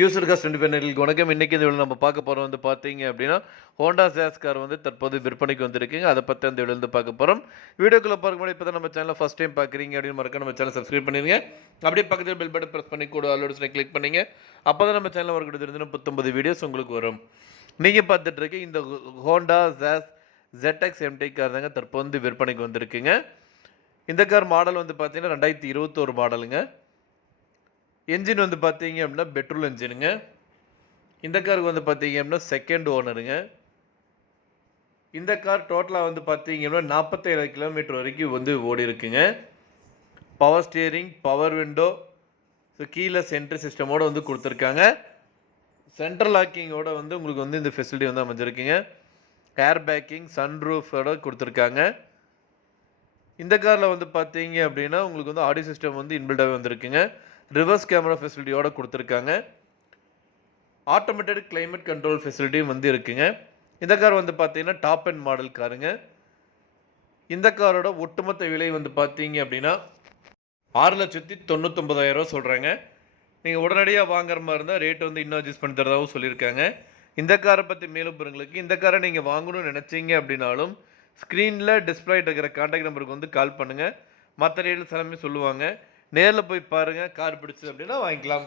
User cost இண்டிபெண்டன்ட்களுக்கு வணக்கம். இன்றைக்கி இந்த வீடியோ நம்ம பார்க்க போகிறோம் வந்து பார்த்தீங்க அப்படின்னா ஹோண்டா ஜாஸ் கார் வந்து தற்போது விற்பனைக்கு வந்திருக்குங்க. அதை பற்றி அந்த வீடியோ வந்து பார்க்க போகிறோம். வீடியோக்குள்ளே பார்க்க முன்னாடி இப்போ தான் நம்ம சேனலை ஃபஸ்ட் டைம் பார்க்குறீங்க அப்படின்னு மறக்க நம்ம சேனல் சப்ஸ்கிரைப் பண்ணிடுங்க. அப்படியே பக்கத்தில் பெல் பட்டன் ப்ரெஸ் பண்ணி கூட ஆலோசனை கிளிக் பண்ணிங்க. அப்போ தான் நம்ம சேனலில் வரக்கூடிய தெரிஞ்சு 19 வீடியோஸ் உங்களுக்கு வரும். நீங்கள் பார்த்துட்டு இருக்க இந்த Honda Jazz ZX MT car தாங்க தற்போது வந்து விற்பனைக்கு வந்திருக்குங்க. இந்த கார் மாடல் வந்து பார்த்தீங்கன்னா 2021 மாடலுங்க. என்ஜின் வந்து பார்த்தீங்க அப்படின்னா பெட்ரோல் என்ஜினுங்க. இந்த காருக்கு வந்து பார்த்தீங்க அப்படின்னா செகண்ட் ஓனருங்க. இந்த கார் டோட்டலாக வந்து பார்த்தீங்க அப்படின்னா 47 கிலோமீட்டர் வரைக்கும் வந்து ஓடி இருக்குங்க. பவர் ஸ்டியரிங், பவர் விண்டோ, கீழே சென்ட்ரு சிஸ்டமோடு வந்து கொடுத்துருக்காங்க. சென்ட்ரல் லாக்கிங்கோட வந்து உங்களுக்கு வந்து இந்த ஃபெசிலிட்டி வந்து அமைஞ்சிருக்குங்க. ஏர் பேக்கிங், சன்ரூஃபோட கொடுத்துருக்காங்க. இந்த காரில் வந்து பார்த்தீங்க அப்படின்னா உங்களுக்கு வந்து ஆடியோ சிஸ்டம் வந்து இன்பில்டாகவே வந்துருக்குங்க. ரிவர்ஸ் கேமரா ஃபெசிலிட்டியோட கொடுத்துருக்காங்க. ஆட்டோமேட்டட் கிளைமேட் கண்ட்ரோல் ஃபெசிலிட்டியும் வந்து இருக்குங்க. இந்த கார் வந்து பார்த்தீங்கன்னா டாப் அண்ட் மாடல் காருங்க. இந்த காரோட ஒட்டுமொத்த விலை வந்து பார்த்தீங்க அப்படின்னா 6,99,000 சொல்கிறாங்க. நீங்கள் உடனடியாக வாங்குற மாதிரி இருந்தால் ரேட் வந்து இன்னும் அட்ஜஸ்ட் பண்ணி தரதாகவும் சொல்லியிருக்காங்க. இந்த காரை பற்றி மேலும் பொருங்களுக்கு இந்த காரை நீங்கள் வாங்கணும்னு நினச்சிங்க அப்படின்னாலும் ஸ்க்ரீனில் டிஸ்பிளே இருக்கிற கான்டாக்ட் நம்பருக்கு வந்து கால் பண்ணுங்கள். மற்ற ரேட்ஸ் எல்லாமே சொல்லுவாங்க. நேரில் போய் பாருங்கள். கார் பிடிச்சது அப்படின்னா வாங்கிக்கலாம்.